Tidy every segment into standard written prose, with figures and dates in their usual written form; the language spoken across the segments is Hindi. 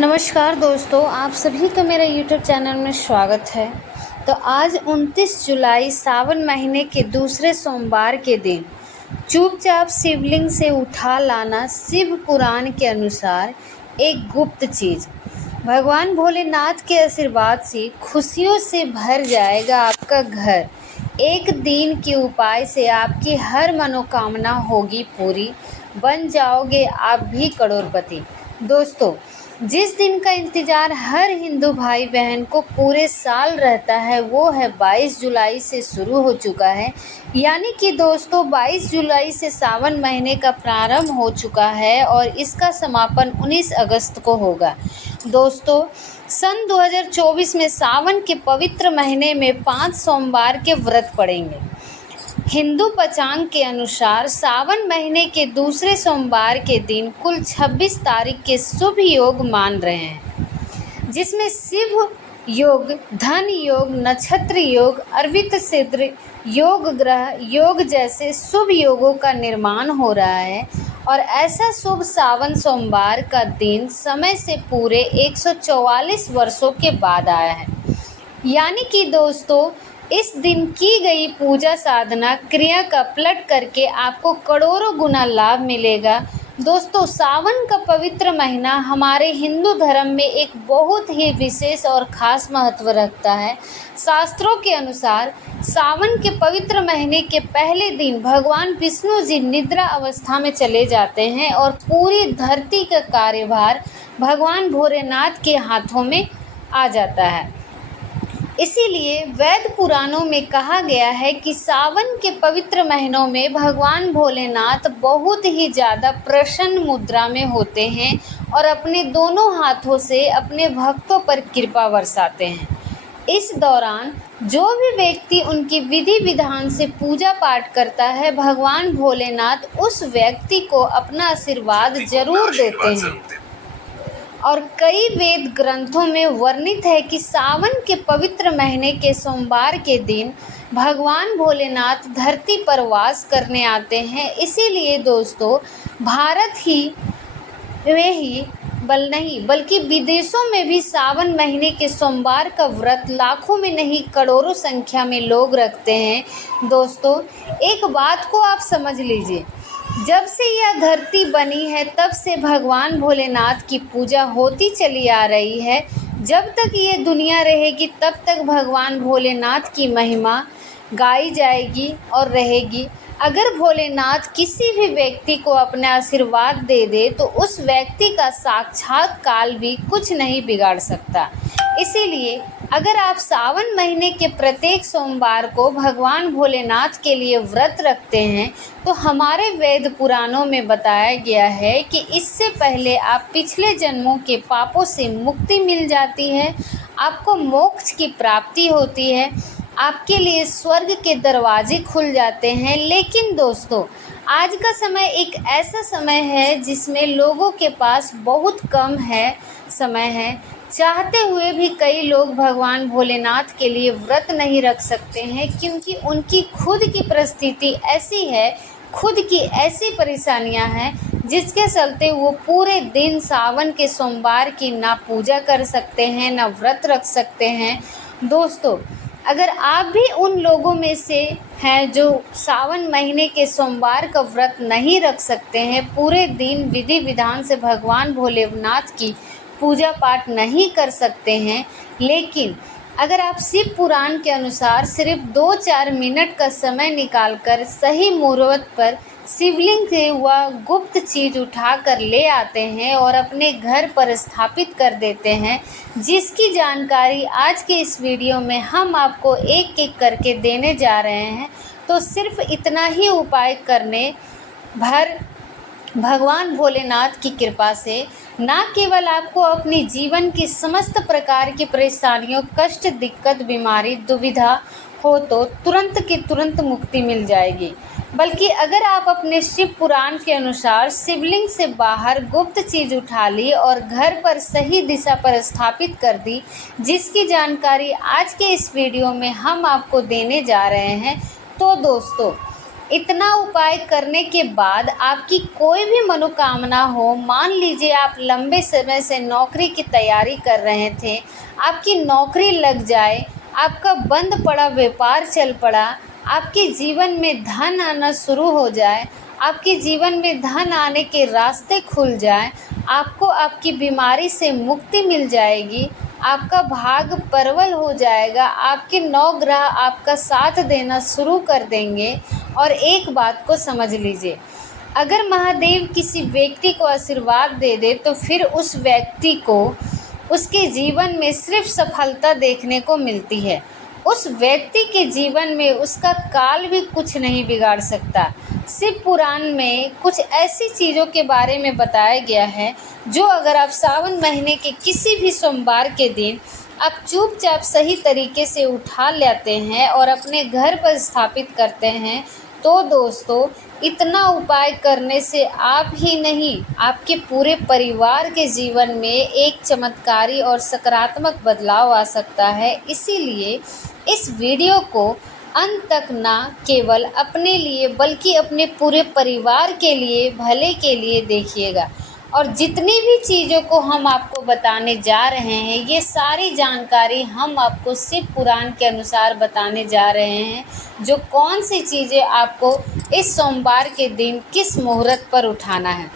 नमस्कार दोस्तों, आप सभी का मेरा यूट्यूब चैनल में स्वागत है। तो आज 29 जुलाई सावन महीने के दूसरे सोमवार के दिन चुपचाप शिवलिंग से उठा लाना शिव पुराण के अनुसार एक गुप्त चीज़। भगवान भोलेनाथ के आशीर्वाद से खुशियों से भर जाएगा आपका घर। एक दिन के उपाय से आपकी हर मनोकामना होगी पूरी, बन जाओगे आप भी करोड़पति। दोस्तों, जिस दिन का इंतज़ार हर हिंदू भाई बहन को पूरे साल रहता है वो है 22 जुलाई से शुरू हो चुका है। यानी कि दोस्तों 22 जुलाई से सावन महीने का प्रारंभ हो चुका है और इसका समापन 19 अगस्त को होगा। दोस्तों, सन 2024 में सावन के पवित्र महीने में 5 सोमवार के व्रत पड़ेंगे। हिंदू पंचांग के अनुसार सावन महीने के दूसरे सोमवार के दिन कुल 26 तारीख के शुभ योग मान रहे हैं, जिसमें शिव योग, धन योग, नक्षत्र योग, अर्वित सिद्ध योग, ग्रह योग जैसे शुभ योगों का निर्माण हो रहा है। और ऐसा शुभ सावन सोमवार का दिन समय से पूरे 144 वर्षों के बाद आया है। यानी कि दोस्तों, इस दिन की गई पूजा साधना क्रिया का पलट करके आपको करोड़ों गुना लाभ मिलेगा। दोस्तों, सावन का पवित्र महीना हमारे हिंदू धर्म में एक बहुत ही विशेष और ख़ास महत्व रखता है। शास्त्रों के अनुसार सावन के पवित्र महीने के पहले दिन भगवान विष्णु जी निद्रा अवस्था में चले जाते हैं और पूरी धरती का कार्यभार भगवान भोलेनाथ के हाथों में आ जाता है। इसीलिए वेद पुराणों में कहा गया है कि सावन के पवित्र महीनों में भगवान भोलेनाथ बहुत ही ज़्यादा प्रसन्न मुद्रा में होते हैं और अपने दोनों हाथों से अपने भक्तों पर कृपा बरसाते हैं। इस दौरान जो भी व्यक्ति उनकी विधि विधान से पूजा पाठ करता है, भगवान भोलेनाथ उस व्यक्ति को अपना आशीर्वाद जरूर देते हैं। और कई वेद ग्रंथों में वर्णित है कि सावन के पवित्र महीने के सोमवार के दिन भगवान भोलेनाथ धरती पर वास करने आते हैं। इसीलिए दोस्तों, भारत ही में ही नहीं बल्कि विदेशों में भी सावन महीने के सोमवार का व्रत लाखों में नहीं करोड़ों संख्या में लोग रखते हैं। दोस्तों, एक बात को आप समझ लीजिए, जब से यह धरती बनी है तब से भगवान भोलेनाथ की पूजा होती चली आ रही है। जब तक ये दुनिया रहेगी तब तक भगवान भोलेनाथ की महिमा गाई जाएगी और रहेगी। अगर भोलेनाथ किसी भी व्यक्ति को अपना आशीर्वाद दे दे तो उस व्यक्ति का साक्षात काल भी कुछ नहीं बिगाड़ सकता। इसीलिए अगर आप सावन महीने के प्रत्येक सोमवार को भगवान भोलेनाथ के लिए व्रत रखते हैं तो हमारे वेद पुराणों में बताया गया है कि इससे पहले आप पिछले जन्मों के पापों से मुक्ति मिल जाती है, आपको मोक्ष की प्राप्ति होती है, आपके लिए स्वर्ग के दरवाजे खुल जाते हैं। लेकिन दोस्तों, आज का समय एक ऐसा समय है जिसमें लोगों के पास बहुत कम समय है। चाहते हुए भी कई लोग भगवान भोलेनाथ के लिए व्रत नहीं रख सकते हैं, क्योंकि उनकी खुद की परिस्थिति ऐसी है, खुद की ऐसी परेशानियां हैं जिसके चलते वो पूरे दिन सावन के सोमवार की ना पूजा कर सकते हैं, ना व्रत रख सकते हैं। दोस्तों, अगर आप भी उन लोगों में से हैं जो सावन महीने के सोमवार का व्रत नहीं रख सकते हैं, पूरे दिन विधि विधान से भगवान भोलेनाथ की पूजा पाठ नहीं कर सकते हैं, लेकिन अगर आप शिव पुराण के अनुसार सिर्फ 2-4 मिनट का समय निकालकर सही मुहूर्त पर शिवलिंग से वह गुप्त चीज़ उठाकर ले आते हैं और अपने घर पर स्थापित कर देते हैं, जिसकी जानकारी आज के इस वीडियो में हम आपको एक एक करके देने जा रहे हैं। तो सिर्फ इतना ही उपाय करने भर भगवान भोलेनाथ की कृपा से न केवल आपको अपनी जीवन की समस्त प्रकार की परेशानियों, कष्ट, दिक्कत, बीमारी, दुविधा हो तो तुरंत की तुरंत मुक्ति मिल जाएगी, बल्कि अगर आप अपने शिव पुराण के अनुसार शिवलिंग से बाहर गुप्त चीज़ उठा ली और घर पर सही दिशा पर स्थापित कर दी, जिसकी जानकारी आज के इस वीडियो में हम आपको देने जा रहे हैं। तो दोस्तों, इतना उपाय करने के बाद आपकी कोई भी मनोकामना हो, मान लीजिए आप लंबे समय से नौकरी की तैयारी कर रहे थे, आपकी नौकरी लग जाए, आपका बंद पड़ा व्यापार चल पड़ा, आपके जीवन में धन आना शुरू हो जाए, आपके जीवन में धन आने के रास्ते खुल जाए, आपको आपकी बीमारी से मुक्ति मिल जाएगी, आपका भाग प्रबल हो जाएगा, आपके 9 ग्रह आपका साथ देना शुरू कर देंगे। और एक बात को समझ लीजिए, अगर महादेव किसी व्यक्ति को आशीर्वाद दे दे तो फिर उस व्यक्ति को उसके जीवन में सिर्फ सफलता देखने को मिलती है। उस व्यक्ति के जीवन में उसका काल भी कुछ नहीं बिगाड़ सकता। शिव पुराण में कुछ ऐसी चीज़ों के बारे में बताया गया है जो अगर आप सावन महीने के किसी भी सोमवार के दिन आप चुपचाप सही तरीके से उठा लेते हैं और अपने घर पर स्थापित करते हैं, तो दोस्तों इतना उपाय करने से आप ही नहीं, आपके पूरे परिवार के जीवन में एक चमत्कारी और सकारात्मक बदलाव आ सकता है। इसीलिए इस वीडियो को अंत तक ना केवल अपने लिए बल्कि अपने पूरे परिवार के लिए, भले के लिए देखिएगा। और जितनी भी चीज़ों को हम आपको बताने जा रहे हैं, ये सारी जानकारी हम आपको शिव पुराण के अनुसार बताने जा रहे हैं। जो कौन सी चीज़ें आपको इस सोमवार के दिन किस मुहूर्त पर उठाना है,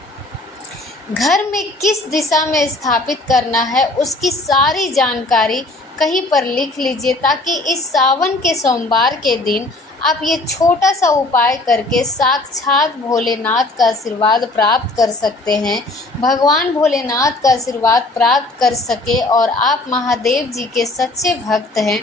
घर में किस दिशा में स्थापित करना है, उसकी सारी जानकारी कहीं पर लिख लीजिए, ताकि इस सावन के सोमवार के दिन आप ये छोटा सा उपाय करके साक्षात भोलेनाथ का आशीर्वाद प्राप्त कर सकते हैं, भगवान भोलेनाथ का आशीर्वाद प्राप्त कर सके। और आप महादेव जी के सच्चे भक्त हैं,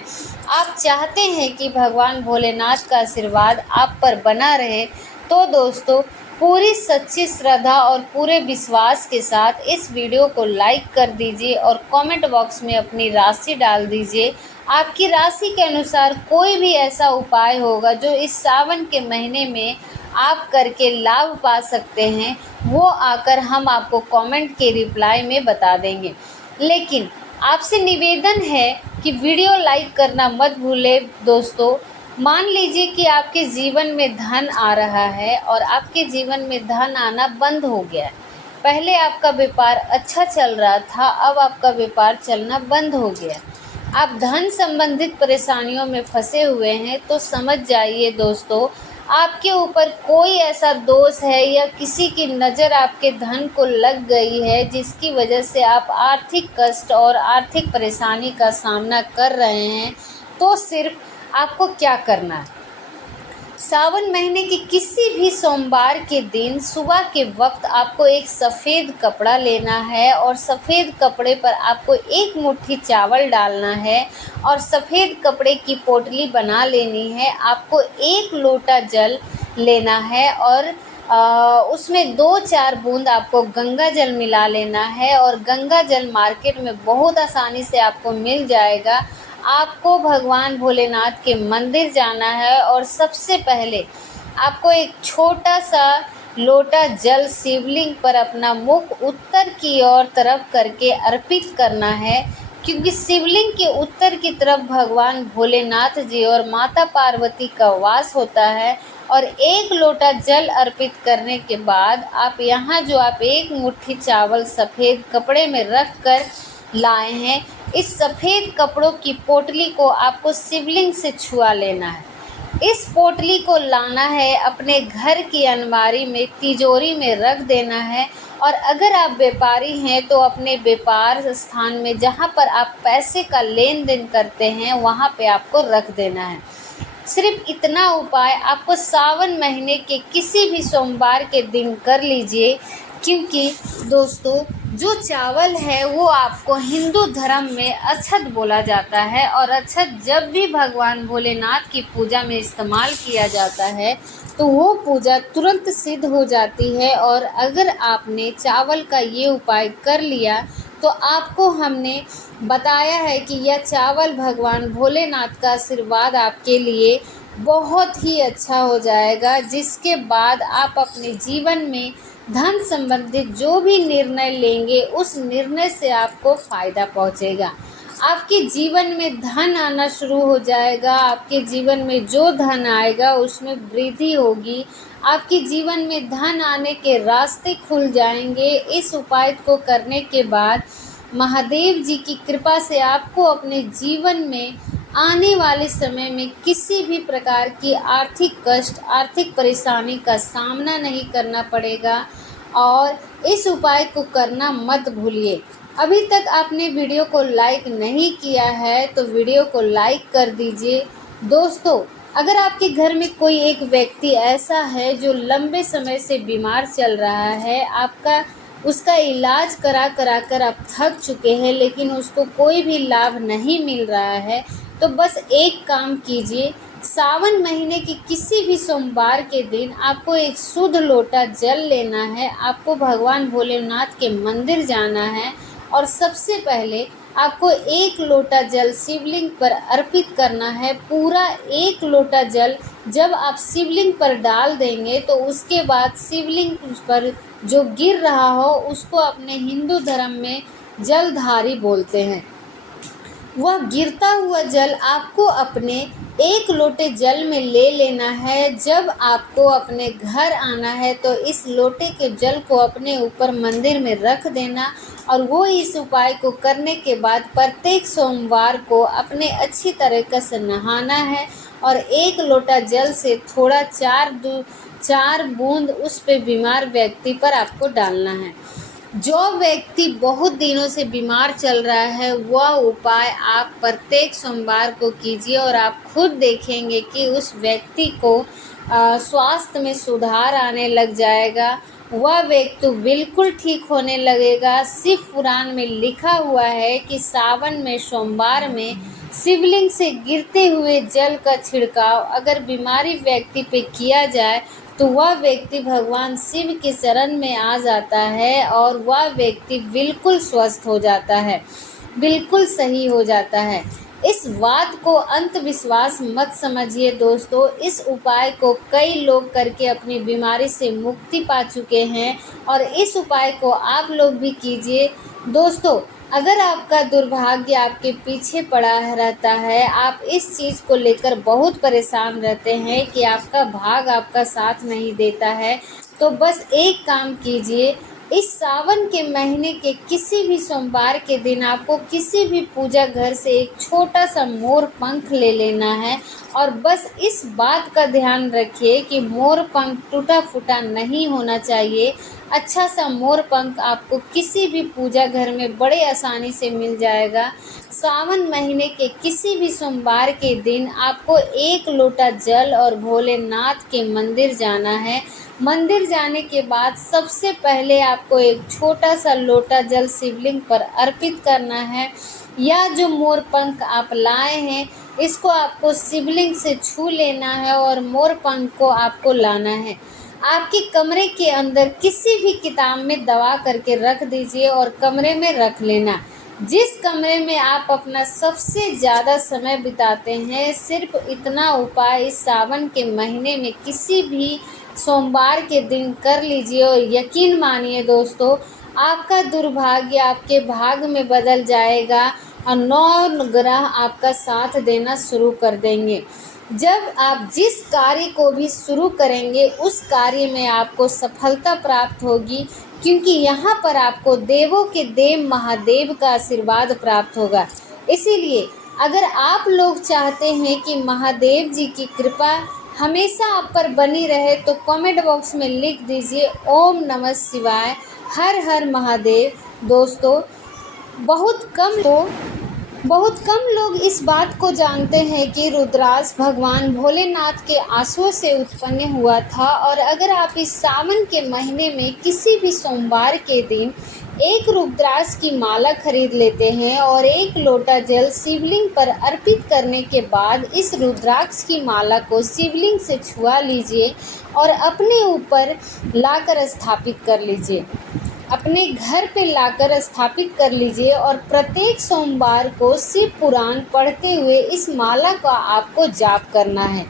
आप चाहते हैं कि भगवान भोलेनाथ का आशीर्वाद आप पर बना रहे, तो दोस्तों पूरी सच्ची श्रद्धा और पूरे विश्वास के साथ इस वीडियो को लाइक कर दीजिए और कमेंट बॉक्स में अपनी राशि डाल दीजिए। आपकी राशि के अनुसार कोई भी ऐसा उपाय होगा जो इस सावन के महीने में आप करके लाभ पा सकते हैं, वो आकर हम आपको कमेंट के रिप्लाई में बता देंगे। लेकिन आपसे निवेदन है कि वीडियो लाइक करना मत भूलें दोस्तों। मान लीजिए कि आपके जीवन में धन आ रहा है और आपके जीवन में धन आना बंद हो गया है। पहले आपका व्यापार अच्छा चल रहा था, अब आपका व्यापार चलना बंद हो गया, आप धन संबंधित परेशानियों में फंसे हुए हैं, तो समझ जाइए दोस्तों आपके ऊपर कोई ऐसा दोष है या किसी की नज़र आपके धन को लग गई है, जिसकी वजह से आप आर्थिक कष्ट और आर्थिक परेशानी का सामना कर रहे हैं। तो सिर्फ आपको क्या करना है, सावन महीने के किसी भी सोमवार के दिन सुबह के वक्त आपको एक सफ़ेद कपड़ा लेना है और सफ़ेद कपड़े पर आपको एक मुट्ठी चावल डालना है और सफ़ेद कपड़े की पोटली बना लेनी है। आपको 1 लोटा जल लेना है और उसमें 2-4 बूंद आपको गंगा जल मिला लेना है। और गंगा जल मार्केट में बहुत आसानी से आपको मिल जाएगा। आपको भगवान भोलेनाथ के मंदिर जाना है और सबसे पहले आपको एक छोटा सा लोटा जल शिवलिंग पर अपना मुख उत्तर की ओर तरफ करके अर्पित करना है, क्योंकि शिवलिंग के उत्तर की तरफ भगवान भोलेनाथ जी और माता पार्वती का वास होता है। और 1 लोटा जल अर्पित करने के बाद आप यहाँ जो आप 1 मुट्ठी चावल सफ़ेद कपड़े में रख कर लाए हैं, इस सफ़ेद कपड़ों की पोटली को आपको शिवलिंग से छुआ लेना है। इस पोटली को लाना है, अपने घर की अलमारी में, तिजोरी में रख देना है। और अगर आप व्यापारी हैं तो अपने व्यापार स्थान में जहां पर आप पैसे का लेन देन करते हैं वहां पे आपको रख देना है। सिर्फ इतना उपाय आपको सावन महीने के किसी भी सोमवार के दिन कर लीजिए, क्योंकि दोस्तों जो चावल है वो आपको हिंदू धर्म में अक्षत बोला जाता है और अक्षत जब भी भगवान भोलेनाथ की पूजा में इस्तेमाल किया जाता है तो वो पूजा तुरंत सिद्ध हो जाती है। और अगर आपने चावल का ये उपाय कर लिया तो आपको हमने बताया है कि यह चावल भगवान भोलेनाथ का आशीर्वाद आपके लिए बहुत ही अच्छा हो जाएगा, जिसके बाद आप अपने जीवन में धन संबंधित जो भी निर्णय लेंगे उस निर्णय से आपको फ़ायदा पहुंचेगा। आपके जीवन में धन आना शुरू हो जाएगा। आपके जीवन में जो धन आएगा उसमें वृद्धि होगी। आपके जीवन में धन आने के रास्ते खुल जाएंगे। इस उपाय को करने के बाद महादेव जी की कृपा से आपको अपने जीवन में आने वाले समय में किसी भी प्रकार की आर्थिक कष्ट, आर्थिक परेशानी का सामना नहीं करना पड़ेगा। और इस उपाय को करना मत भूलिए। अभी तक आपने वीडियो को लाइक नहीं किया है तो वीडियो को लाइक कर दीजिए। दोस्तों, अगर आपके घर में कोई एक व्यक्ति ऐसा है जो लंबे समय से बीमार चल रहा है, उसका इलाज करा करा कर आप थक चुके हैं लेकिन उसको कोई भी लाभ नहीं मिल रहा है, तो बस एक काम कीजिए। सावन महीने की किसी भी सोमवार के दिन आपको एक शुद्ध लोटा जल लेना है। आपको भगवान भोलेनाथ के मंदिर जाना है और सबसे पहले आपको एक लोटा जल शिवलिंग पर अर्पित करना है। पूरा एक लोटा जल जब आप शिवलिंग पर डाल देंगे तो उसके बाद शिवलिंग पर जो गिर रहा हो उसको अपने हिंदू धर्म में जलधारी बोलते हैं। वह गिरता हुआ जल आपको अपने एक लोटे जल में ले लेना है। जब आपको अपने घर आना है तो इस लोटे के जल को अपने ऊपर मंदिर में रख देना और वो इस उपाय को करने के बाद प्रत्येक सोमवार को अपने अच्छी तरीके से नहाना है और एक लोटा जल से थोड़ा चार बूंद उस पे बीमार व्यक्ति पर आपको डालना है। जो व्यक्ति बहुत दिनों से बीमार चल रहा है वह उपाय आप प्रत्येक सोमवार को कीजिए और आप खुद देखेंगे कि उस व्यक्ति को स्वास्थ्य में सुधार आने लग जाएगा। वह व्यक्ति बिल्कुल ठीक होने लगेगा। शिव पुराण में लिखा हुआ है कि सावन में सोमवार में शिवलिंग से गिरते हुए जल का छिड़काव अगर बीमारी व्यक्ति पे किया जाए तो वह व्यक्ति भगवान शिव के शरण में आ जाता है और वह व्यक्ति बिल्कुल स्वस्थ हो जाता है, बिल्कुल सही हो जाता है। इस बात को अंधविश्वास मत समझिए दोस्तों। इस उपाय को कई लोग करके अपनी बीमारी से मुक्ति पा चुके हैं और इस उपाय को आप लोग भी कीजिए। दोस्तों, अगर आपका दुर्भाग्य आपके पीछे पड़ा रहता है, आप इस चीज़ को लेकर बहुत परेशान रहते हैं कि आपका भाग आपका साथ नहीं देता है, तो बस एक काम कीजिए। इस सावन के महीने के किसी भी सोमवार के दिन आपको किसी भी पूजा घर से एक छोटा सा मोर पंख ले लेना है और बस इस बात का ध्यान रखिए कि मोर पंख टूटा फूटा नहीं होना चाहिए। अच्छा सा मोर पंख आपको किसी भी पूजा घर में बड़े आसानी से मिल जाएगा। सावन महीने के किसी भी सोमवार के दिन आपको एक लोटा जल और भोलेनाथ के मंदिर जाना है। मंदिर जाने के बाद सबसे पहले आपको एक छोटा सा लोटा जल शिवलिंग पर अर्पित करना है। या जो मोर पंख आप लाए हैं इसको आपको शिवलिंग से छू लेना है और मोर पंख को आपको लाना है। आपके कमरे के अंदर किसी भी किताब में दबा करके रख दीजिए और कमरे में रख लेना। जिस कमरे में आप अपना सबसे ज़्यादा समय बिताते हैं, सिर्फ इतना उपाय इस सावन के महीने में किसी भी सोमवार के दिन कर लीजिए और यकीन मानिए दोस्तों, आपका दुर्भाग्य आपके भाग में बदल जाएगा और 9 ग्रह आपका साथ देना शुरू कर देंगे। जब आप जिस कार्य को भी शुरू करेंगे उस कार्य में आपको सफलता प्राप्त होगी, क्योंकि यहाँ पर आपको देवों के देव महादेव का आशीर्वाद प्राप्त होगा। इसीलिए अगर आप लोग चाहते हैं कि महादेव जी की कृपा हमेशा आप पर बनी रहे तो कमेंट बॉक्स में लिख दीजिए ओम नमः शिवाय, हर हर महादेव। दोस्तों, बहुत कम लोग इस बात को जानते हैं कि रुद्राक्ष भगवान भोलेनाथ के आंसुओं से उत्पन्न हुआ था। और अगर आप इस सावन के महीने में किसी भी सोमवार के दिन एक रुद्राक्ष की माला खरीद लेते हैं और एक लोटा जल शिवलिंग पर अर्पित करने के बाद इस रुद्राक्ष की माला को शिवलिंग से छुआ लीजिए और अपने ऊपर लाकर स्थापित कर लीजिए, अपने घर पे लाकर स्थापित कर लीजिए और प्रत्येक सोमवार को शिव पुराण पढ़ते हुए इस माला का आपको जाप करना है।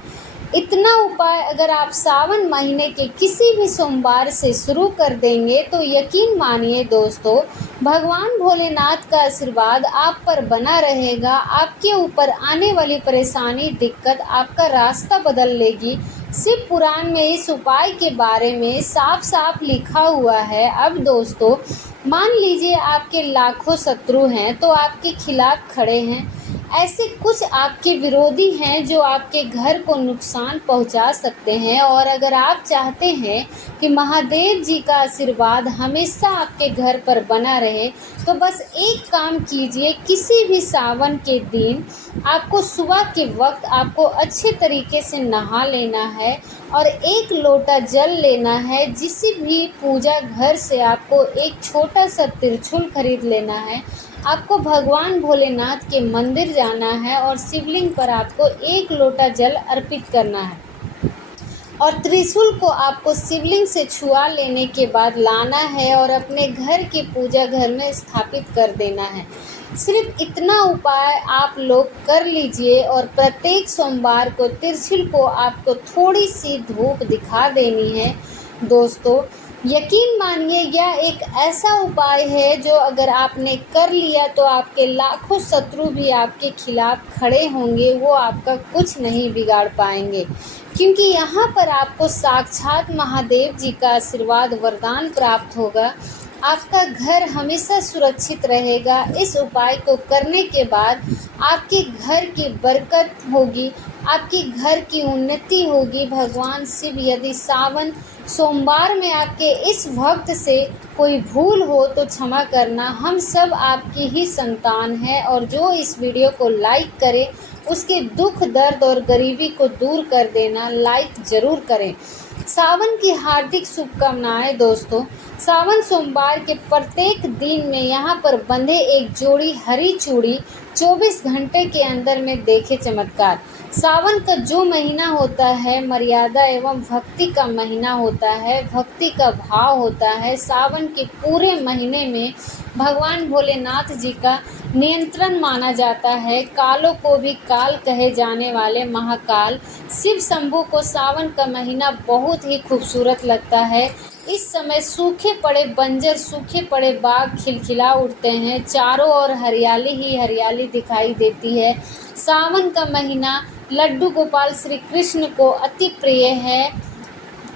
इतना उपाय अगर आप सावन महीने के किसी भी सोमवार से शुरू कर देंगे तो यकीन मानिए दोस्तों, भगवान भोलेनाथ का आशीर्वाद आप पर बना रहेगा। आपके ऊपर आने वाली परेशानी, दिक्कत आपका रास्ता बदल लेगी। शिव पुराण में इस उपाय के बारे में साफ साफ लिखा हुआ है। अब दोस्तों, मान लीजिए आपके लाखों शत्रु हैं तो आपके खिलाफ खड़े हैं। ऐसे कुछ आपके विरोधी हैं जो आपके घर को नुकसान पहुंचा सकते हैं। और अगर आप चाहते हैं कि महादेव जी का आशीर्वाद हमेशा आपके घर पर बना रहे तो बस एक काम कीजिए। किसी भी सावन के दिन आपको सुबह के वक्त आपको अच्छे तरीके से नहा लेना है और एक लोटा जल लेना है। जिस भी पूजा घर से आपको एक छोटा सा त्रिशूल खरीद लेना है। आपको भगवान भोलेनाथ के मंदिर जाना है और शिवलिंग पर आपको एक लोटा जल अर्पित करना है और त्रिशूल को आपको शिवलिंग से छुआ लेने के बाद लाना है और अपने घर की पूजा घर में स्थापित कर देना है। सिर्फ इतना उपाय आप लोग कर लीजिए और प्रत्येक सोमवार को त्रिशूल को आपको थोड़ी सी धूप दिखा देनी है। दोस्तों, यकीन मानिए यह एक ऐसा उपाय है जो अगर आपने कर लिया तो आपके लाखों शत्रु भी आपके खिलाफ खड़े होंगे, वो आपका कुछ नहीं बिगाड़ पाएंगे। क्योंकि यहाँ पर आपको साक्षात महादेव जी का आशीर्वाद वरदान प्राप्त होगा। आपका घर हमेशा सुरक्षित रहेगा। इस उपाय को करने के बाद आपके घर की बरकत होगी, आपके घर की उन्नति होगी। भगवान शिव यदि सावन सोमवार में आपके इस भक्त से कोई भूल हो तो क्षमा करना। हम सब आपकी ही संतान हैं और जो इस वीडियो को लाइक करे उसके दुख, दर्द और गरीबी को दूर कर देना। लाइक ज़रूर करें। सावन की हार्दिक शुभकामनाएं दोस्तों। सावन सोमवार के प्रत्येक दिन में यहाँ पर बंधे एक जोड़ी हरी चूड़ी 24 घंटे के अंदर में देखे चमत्कार। सावन का जो महीना होता है मर्यादा एवं भक्ति का महीना होता है, भक्ति का भाव होता है। सावन के पूरे महीने में भगवान भोलेनाथ जी का नियंत्रण माना जाता है। कालों को भी काल कहे जाने वाले महाकाल शिव शंभू को सावन का महीना बहुत ही खूबसूरत लगता है। इस समय सूखे पड़े बंजर, सूखे पड़े बाग खिलखिला उठते हैं। चारों ओर हरियाली ही हरियाली दिखाई देती है। सावन का महीना लड्डू गोपाल श्री कृष्ण को अति प्रिय है।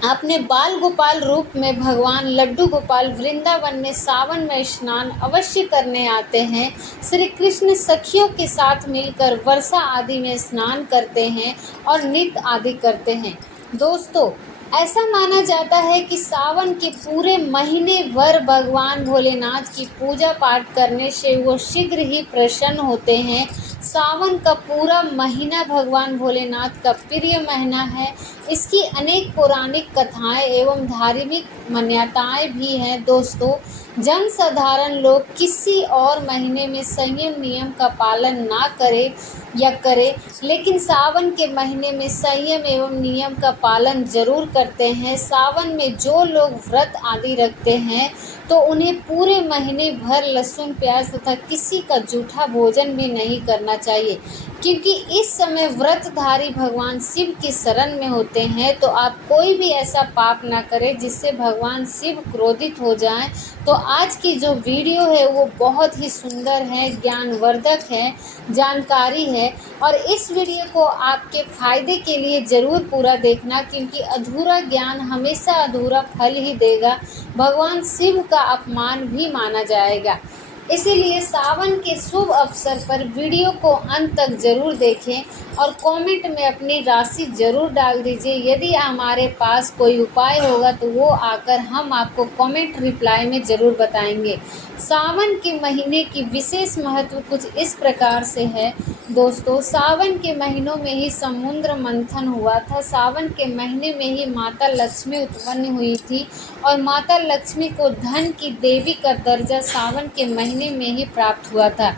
अपने बाल गोपाल रूप में भगवान लड्डू गोपाल वृंदावन में सावन में स्नान अवश्य करने आते हैं। श्री कृष्ण सखियों के साथ मिलकर वर्षा आदि में स्नान करते हैं और नृत्य आदि करते हैं। दोस्तों, ऐसा माना जाता है कि सावन के पूरे महीने भर भगवान भोलेनाथ की पूजा पाठ करने से वो शीघ्र ही प्रसन्न होते हैं। सावन का पूरा महीना भगवान भोलेनाथ का प्रिय महीना है। इसकी अनेक पौराणिक कथाएं एवं धार्मिक मान्यताएं भी हैं। दोस्तों, जन साधारण लोग किसी और महीने में संयम नियम का पालन ना करे या करे, लेकिन सावन के महीने में संयम एवं नियम का पालन जरूर करते हैं। सावन में जो लोग व्रत आदि रखते हैं तो उन्हें पूरे महीने भर लहसुन, प्याज तथा किसी का जूठा भोजन भी नहीं करना चाहिए, क्योंकि इस समय व्रतधारी भगवान शिव की शरण में होते हैं। तो आप कोई भी ऐसा पाप ना करें जिससे भगवान शिव क्रोधित हो जाएं। तो आज की जो वीडियो है वो बहुत ही सुंदर है, ज्ञानवर्धक है, जानकारी है और इस वीडियो को आपके फ़ायदे के लिए ज़रूर पूरा देखना, क्योंकि अधूरा ज्ञान हमेशा अधूरा फल ही देगा। भगवान शिव का अपमान भी माना जाएगा। इसीलिए सावन के शुभ अवसर पर वीडियो को अंत तक ज़रूर देखें और कमेंट में अपनी राशि ज़रूर डाल दीजिए। यदि हमारे पास कोई उपाय होगा तो वो आकर हम आपको कमेंट रिप्लाई में ज़रूर बताएंगे। सावन के महीने की विशेष महत्व कुछ इस प्रकार से है दोस्तों। सावन के महीनों में ही समुद्र मंथन हुआ था। सावन के महीने में ही माता लक्ष्मी उत्पन्न हुई थी और माता लक्ष्मी को धन की देवी का दर्जा सावन के महीने में ही प्राप्त हुआ था।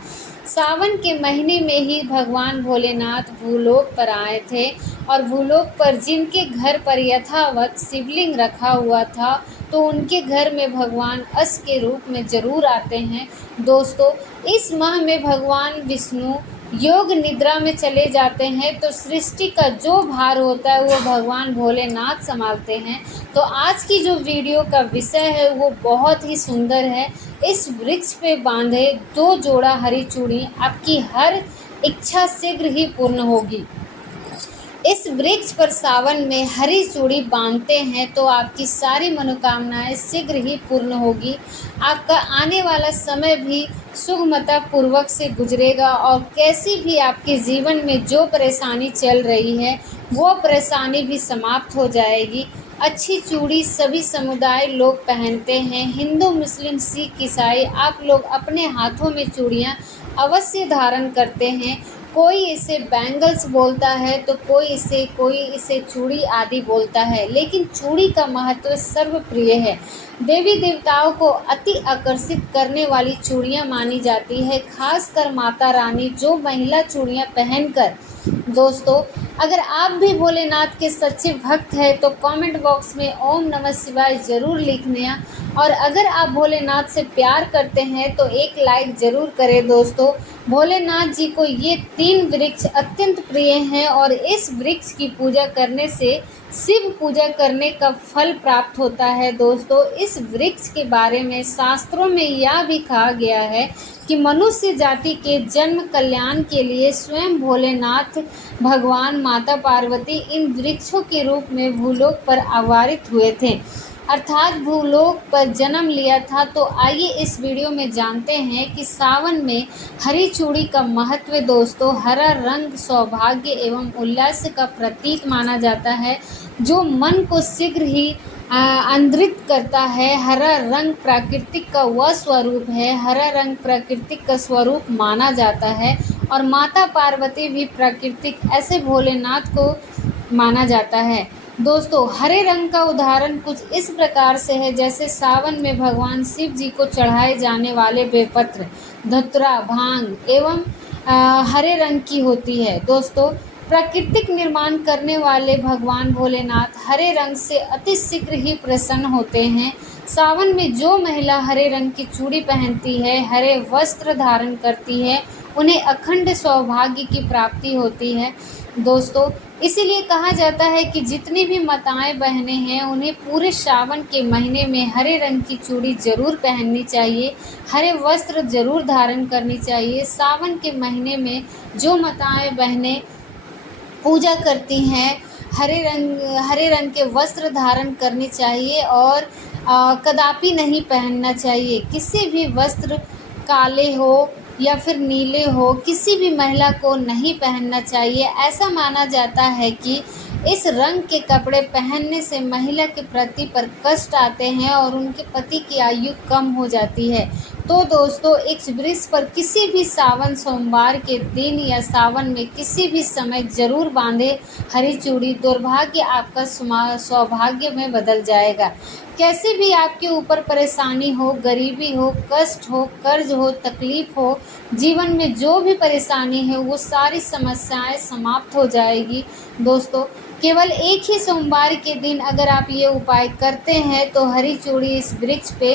सावन के महीने में ही भगवान भोलेनाथ भूलोक पर आए थे और भूलोक पर जिनके घर पर यथावत शिवलिंग रखा हुआ था तो उनके घर में भगवान अश्व के रूप में ज़रूर आते हैं। दोस्तों, इस माह में भगवान विष्णु योग निद्रा में चले जाते हैं तो सृष्टि का जो भार होता है वो भगवान भोलेनाथ संभालते हैं। तो आज की जो वीडियो का विषय है वो बहुत ही सुंदर है। इस वृक्ष पे बांधे 2 जोड़ा हरी चूड़ी, आपकी हर इच्छा शीघ्र ही पूर्ण होगी। इस वृक्ष पर सावन में हरी चूड़ी बांधते हैं तो आपकी सारी मनोकामनाएं शीघ्र ही पूर्ण होगी। आपका आने वाला समय भी सुगमता पूर्वक से गुजरेगा और कैसी भी आपके जीवन में जो परेशानी चल रही है वो परेशानी भी समाप्त हो जाएगी। अच्छी चूड़ी सभी समुदाय लोग पहनते हैं, हिंदू, मुस्लिम, सिख, ईसाई, आप लोग अपने हाथों में चूड़ियाँ अवश्य धारण करते हैं। कोई इसे बैंगल्स बोलता है तो कोई इसे चूड़ी आदि बोलता है, लेकिन चूड़ी का महत्व सर्वप्रिय है। देवी देवताओं को अति आकर्षित करने वाली चूड़ियाँ मानी जाती है, खासकर माता रानी जो महिला चूड़ियाँ पहनकर। दोस्तों, अगर आप भी भोलेनाथ के सच्चे भक्त हैं तो कमेंट बॉक्स में ओम नमः शिवाय ज़रूर लिखना, और अगर आप भोलेनाथ से प्यार करते हैं तो एक लाइक ज़रूर करें। दोस्तों, भोलेनाथ जी को ये 3 वृक्ष अत्यंत प्रिय हैं और इस वृक्ष की पूजा करने से शिव पूजा करने का फल प्राप्त होता है। दोस्तों, इस वृक्ष के बारे में शास्त्रों में यह भी कहा गया है कि मनुष्य जाति के जन्म कल्याण के लिए स्वयं भोलेनाथ भगवान, माता पार्वती इन वृक्षों के रूप में भूलोक पर अवतरित हुए थे, अर्थात भूलोक पर जन्म लिया था। तो आइए इस वीडियो में जानते हैं कि सावन में हरी चूड़ी का महत्व। दोस्तों, हरा रंग सौभाग्य एवं उल्लास का प्रतीक माना जाता है, जो मन को शीघ्र ही आंद्रित करता है। हरा रंग प्राकृतिक का वह स्वरूप है, हरा रंग प्राकृतिक का स्वरूप माना जाता है और माता पार्वती भी प्राकृतिक, ऐसे भोलेनाथ को माना जाता है। दोस्तों, हरे रंग का उदाहरण कुछ इस प्रकार से है, जैसे सावन में भगवान शिव जी को चढ़ाए जाने वाले बेलपत्र, धतूरा, भांग एवं हरे रंग की होती है। दोस्तों, प्राकृतिक निर्माण करने वाले भगवान भोलेनाथ हरे रंग से अति शीघ्र ही प्रसन्न होते हैं। सावन में जो महिला हरे रंग की चूड़ी पहनती है, हरे वस्त्र धारण करती है, उन्हें अखंड सौभाग्य की प्राप्ति होती है। दोस्तों, इसीलिए कहा जाता है कि जितनी भी माताएं बहनें हैं उन्हें पूरे सावन के महीने में हरे रंग की चूड़ी जरूर पहननी चाहिए, हरे वस्त्र जरूर धारण करनी चाहिए। सावन के महीने में जो माताएं बहनें पूजा करती हैं हरे रंग के वस्त्र धारण करने चाहिए और कदापि नहीं पहनना चाहिए। किसी भी वस्त्र काले हो या फिर नीले हो, किसी भी महिला को नहीं पहनना चाहिए। ऐसा माना जाता है कि इस रंग के कपड़े पहनने से महिला के प्रति पर कष्ट आते हैं और उनके पति की आयु कम हो जाती है। तो दोस्तों, इस वृक्ष पर किसी भी सावन सोमवार के दिन या सावन में किसी भी समय ज़रूर बांधे हरी चूड़ी, दुर्भाग्य आपका सौभाग्य में बदल जाएगा। कैसे भी आपके ऊपर परेशानी हो, गरीबी हो, कष्ट हो, कर्ज हो, तकलीफ हो, जीवन में जो भी परेशानी है वो सारी समस्याएं समाप्त हो जाएगी। दोस्तों, केवल एक ही सोमवार के दिन अगर आप ये उपाय करते हैं तो हरी चूड़ी इस वृक्ष पे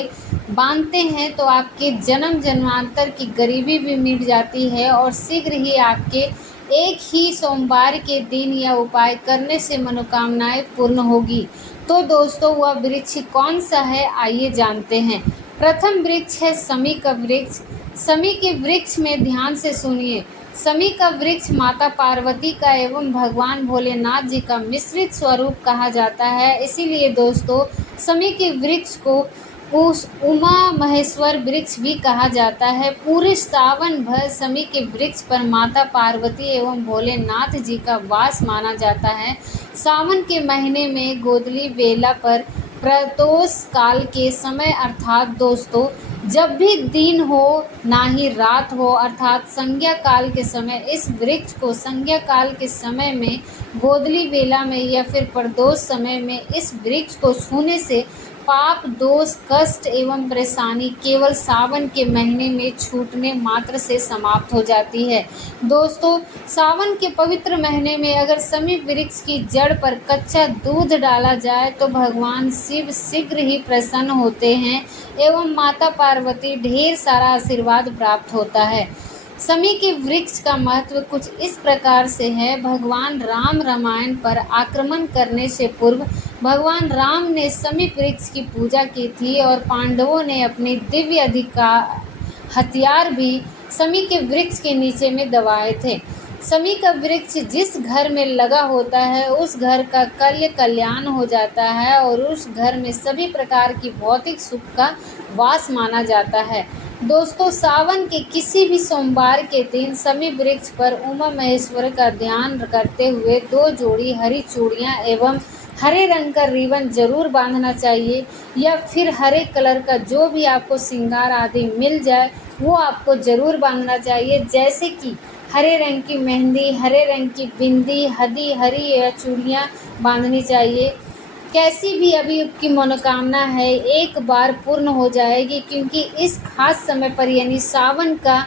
बांधते हैं तो आपके जन्म जन्मांतर की गरीबी भी मिट जाती है और शीघ्र ही आपके एक ही सोमवार के दिन यह उपाय करने से मनोकामनाएं पूर्ण होगी। तो दोस्तों, वह वृक्ष कौन सा है, आइए जानते हैं। प्रथम वृक्ष है समी का वृक्ष। समी के वृक्ष में ध्यान से सुनिए। समी का वृक्ष माता पार्वती का एवं भगवान भोलेनाथ जी का मिश्रित स्वरूप कहा जाता है। इसीलिए दोस्तों, समी के वृक्ष को उस उमा महेश्वर वृक्ष भी कहा जाता है। पूरे सावन भर समी के वृक्ष पर माता पार्वती एवं भोलेनाथ जी का वास माना जाता है। सावन के महीने में गोधली बेला पर प्रदोष काल के समय, अर्थात दोस्तों जब भी दिन हो ना ही रात हो, अर्थात संध्या काल के समय, इस वृक्ष को संध्या काल के समय में गोधली बेला में या फिर प्रदोष समय में इस वृक्ष को छूने से पाप, दोष, कष्ट एवं परेशानी केवल सावन के महीने में छूटने मात्र से समाप्त हो जाती है। दोस्तों, सावन के पवित्र महीने में अगर समी वृक्ष की जड़ पर कच्चा दूध डाला जाए तो भगवान शिव शीघ्र ही प्रसन्न होते हैं एवं माता पार्वती ढेर सारा आशीर्वाद प्राप्त होता है। समी के वृक्ष का महत्व कुछ इस प्रकार से है। भगवान राम रामायण पर आक्रमण करने से पूर्व भगवान राम ने समी वृक्ष की पूजा की थी और पांडवों ने अपने दिव्य अधिकार हथियार भी समी के वृक्ष के नीचे में दबाए थे। समी का वृक्ष जिस घर में लगा होता है उस घर का कल्याण हो जाता है और उस घर में सभी प्रकार की भौतिक सुख का वास माना जाता है। दोस्तों, सावन के किसी भी सोमवार के दिन समी वृक्ष पर उमा महेश्वर का ध्यान करते हुए 2 जोड़ी हरी चूड़ियाँ एवं हरे रंग का रिबन जरूर बांधना चाहिए, या फिर हरे कलर का जो भी आपको श्रृंगार आदि मिल जाए वो आपको ज़रूर बांधना चाहिए, जैसे कि हरे रंग की मेहंदी, हरे रंग की बिंदी, हरी चूड़ियाँ बांधनी चाहिए। कैसी भी अभी आपकी मनोकामना है एक बार पूर्ण हो जाएगी, क्योंकि इस खास समय पर यानी सावन का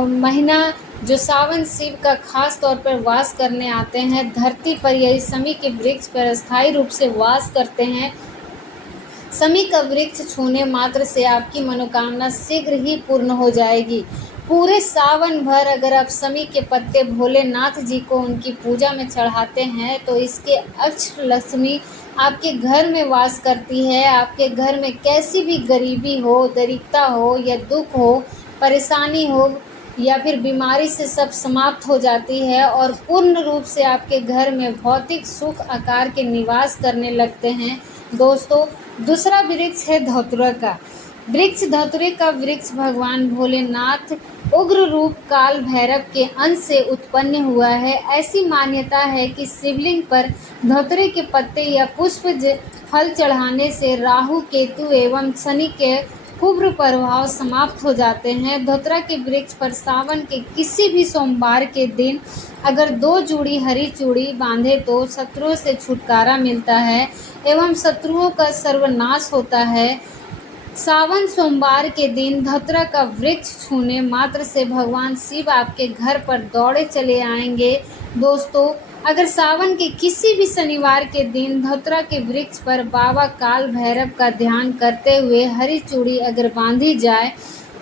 महीना, जो सावन शिव का खास तौर पर वास करने आते हैं धरती पर, यही समी के वृक्ष पर अस्थायी रूप से वास करते हैं। समी का वृक्ष छूने मात्र से आपकी मनोकामना शीघ्र ही पूर्ण हो जाएगी। पूरे सावन भर अगर आप समी के पत्ते भोलेनाथ जी को उनकी पूजा में चढ़ाते हैं तो इसके अक्षर लक्ष्मी आपके घर में वास करती है। आपके घर में कैसी भी गरीबी हो, दरिद्रता हो या दुख हो, परेशानी हो या फिर बीमारी से सब समाप्त हो जाती है और पूर्ण रूप से आपके घर में भौतिक सुख आकार के निवास करने लगते हैं। दोस्तों, दूसरा वृक्ष है धतूरा का वृक्ष। धतूरे का वृक्ष भगवान भोलेनाथ उग्र रूप काल भैरव के अंश से उत्पन्न हुआ है। ऐसी मान्यता है कि शिवलिंग पर धतूरे के पत्ते या पुष्प फल चढ़ाने से राहु, केतु एवं शनि के कुब्र प्रभाव समाप्त हो जाते हैं। धतूरा के वृक्ष पर सावन के किसी भी सोमवार के दिन अगर 2 जोड़ी हरी चूड़ी बांधे तो शत्रुओं से छुटकारा मिलता है एवं शत्रुओं का सर्वनाश होता है। सावन सोमवार के दिन धतूरा का वृक्ष छूने मात्र से भगवान शिव आपके घर पर दौड़े चले आएंगे। दोस्तों, अगर सावन के किसी भी शनिवार के दिन धतूरा के वृक्ष पर बाबा काल भैरव का ध्यान करते हुए हरी चूड़ी अगर बांधी जाए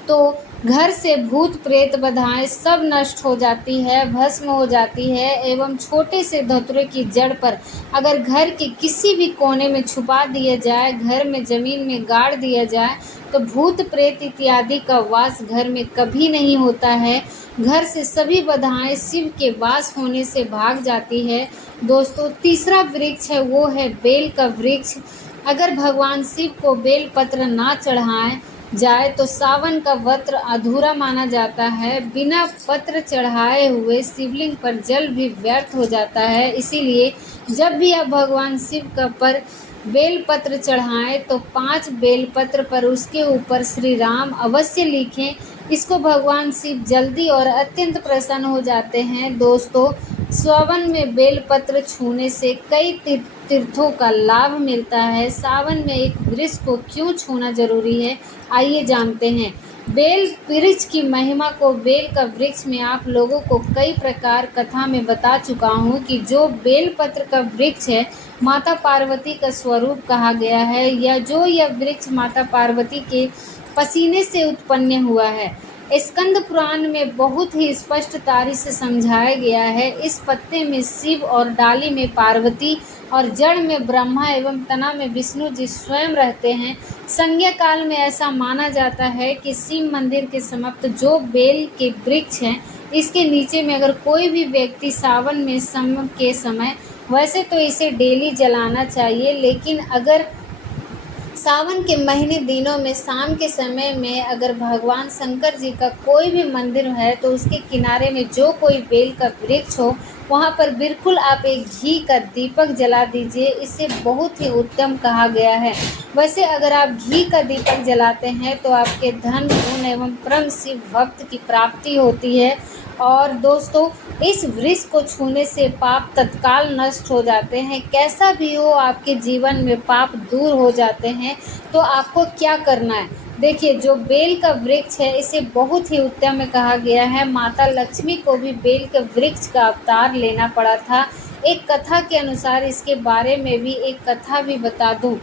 तो घर से भूत प्रेत बाधाएं सब नष्ट हो जाती है, भस्म हो जाती है। एवं छोटे से धतूरे की जड़ पर अगर घर के किसी भी कोने में छुपा दिया जाए, घर में ज़मीन में गाड़ दिया जाए तो भूत प्रेत इत्यादि का वास घर में कभी नहीं होता है। घर से सभी बाधाएं शिव के वास होने से भाग जाती है। दोस्तों, तीसरा वृक्ष है वो है बेल का वृक्ष। अगर भगवान शिव को बेल पत्र ना चढ़ाएं जाए तो सावन का व्रत अधूरा माना जाता है। बिना पत्र चढ़ाए हुए शिवलिंग पर जल भी व्यर्थ हो जाता है। इसीलिए जब भी आप भगवान शिव का पर बेल पत्र चढ़ाएं तो 5 बेल पत्र पर उसके ऊपर श्री राम अवश्य लिखें। इसको भगवान शिव जल्दी और अत्यंत प्रसन्न हो जाते हैं। दोस्तों, सावन में बेल पत्र छूने से कई तीर्थों का लाभ मिलता है। सावन में एक वृक्ष को क्यों छूना जरूरी है, आइए जानते हैं। बेल वृक्ष की महिमा को बेल का वृक्ष में आप लोगों को कई प्रकार कथा में बता चुका हूँ कि जो बेल पत्र का वृक्ष है माता पार्वती का स्वरूप कहा गया है, या जो यह वृक्ष माता पार्वती के पसीने से उत्पन्न हुआ है। स्कंद पुराण में बहुत ही स्पष्ट तारीख से समझाया गया है। इस पत्ते में शिव और डाली में पार्वती और जड़ में ब्रह्मा एवं तना में विष्णु जी स्वयं रहते हैं। संज्ञा काल में ऐसा माना जाता है कि शिव मंदिर के समस्त जो बेल के वृक्ष हैं इसके नीचे में अगर कोई भी व्यक्ति सावन में के समय, वैसे तो इसे डेली जलाना चाहिए, लेकिन अगर सावन के महीने दिनों में शाम के समय में अगर भगवान शंकर जी का कोई भी मंदिर है तो उसके किनारे में जो कोई बेल का वृक्ष हो वहाँ पर बिल्कुल आप एक घी का दीपक जला दीजिए। इसे बहुत ही उत्तम कहा गया है। वैसे अगर आप घी का दीपक जलाते हैं तो आपके धन, गुण एवं परम शिव भक्त की प्राप्ति होती है। और दोस्तों, इस वृक्ष को छूने से पाप तत्काल नष्ट हो जाते हैं। कैसा भी हो आपके जीवन में पाप दूर हो जाते हैं। तो आपको क्या करना है, देखिए, जो बेल का वृक्ष है इसे बहुत ही उत्तम में कहा गया है। माता लक्ष्मी को भी बेल के वृक्ष का अवतार लेना पड़ा था। एक कथा के अनुसार इसके बारे में भी एक कथा भी बता दूं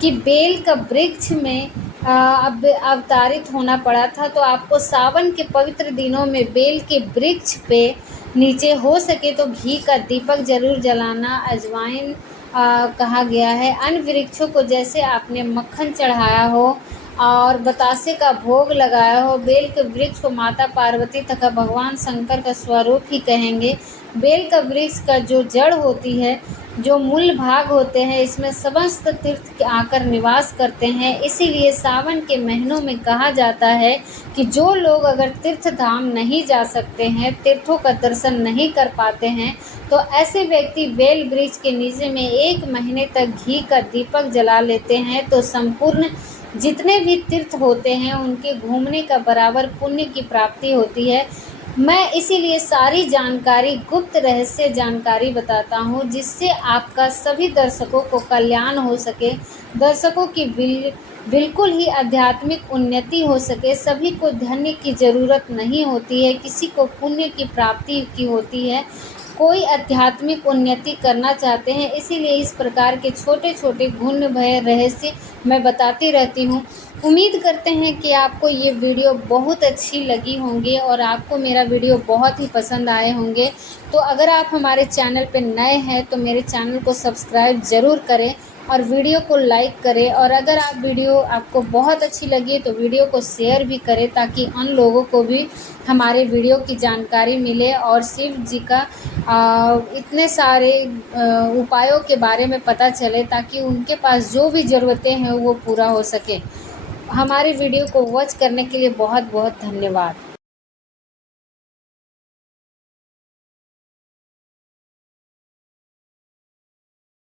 कि बेल का वृक्ष में अब अवतारित होना पड़ा था। तो आपको सावन के पवित्र दिनों में बेल के वृक्ष पे नीचे हो सके तो घी का दीपक जरूर जलाना। अजवाइन कहा गया है। अन्य वृक्षों को जैसे आपने मक्खन चढ़ाया हो और बतासे का भोग लगाया हो। बेल के वृक्ष को माता पार्वती तथा भगवान शंकर का स्वरूप ही कहेंगे। बेल का वृक्ष का जो जड़ होती है, जो मूल भाग होते हैं, इसमें समस्त तीर्थ आकर निवास करते हैं। इसीलिए सावन के महीनों में कहा जाता है कि जो लोग अगर तीर्थ धाम नहीं जा सकते हैं, तीर्थों का दर्शन नहीं कर पाते हैं, तो ऐसे व्यक्ति बेल वृक्ष के नीचे में 1 महीने तक घी का दीपक जला लेते हैं तो संपूर्ण जितने भी तीर्थ होते हैं उनके घूमने का बराबर पुण्य की प्राप्ति होती है। मैं इसीलिए सारी जानकारी, गुप्त रहस्य जानकारी बताता हूँ, जिससे आपका सभी दर्शकों को कल्याण हो सके, दर्शकों की बिल्कुल ही आध्यात्मिक उन्नति हो सके। सभी को धन्य की ज़रूरत नहीं होती है, किसी को पुण्य की प्राप्ति की होती है, कोई आध्यात्मिक उन्नति करना चाहते हैं। इसीलिए इस प्रकार के छोटे छोटे गुण भय रहस्य मैं बताती रहती हूँ। उम्मीद करते हैं कि आपको ये वीडियो बहुत अच्छी लगी होंगी और आपको मेरा वीडियो बहुत ही पसंद आए होंगे। तो अगर आप हमारे चैनल पर नए हैं तो मेरे चैनल को सब्सक्राइब ज़रूर करें और वीडियो को लाइक करें। और अगर वीडियो आपको बहुत अच्छी लगी तो वीडियो को शेयर भी करें, ताकि अन्य लोगों को भी हमारे वीडियो की जानकारी मिले और शिव जी का इतने सारे उपायों के बारे में पता चले, ताकि उनके पास जो भी ज़रूरतें हैं वो पूरा हो सके। हमारे वीडियो को वॉच करने के लिए बहुत बहुत धन्यवाद।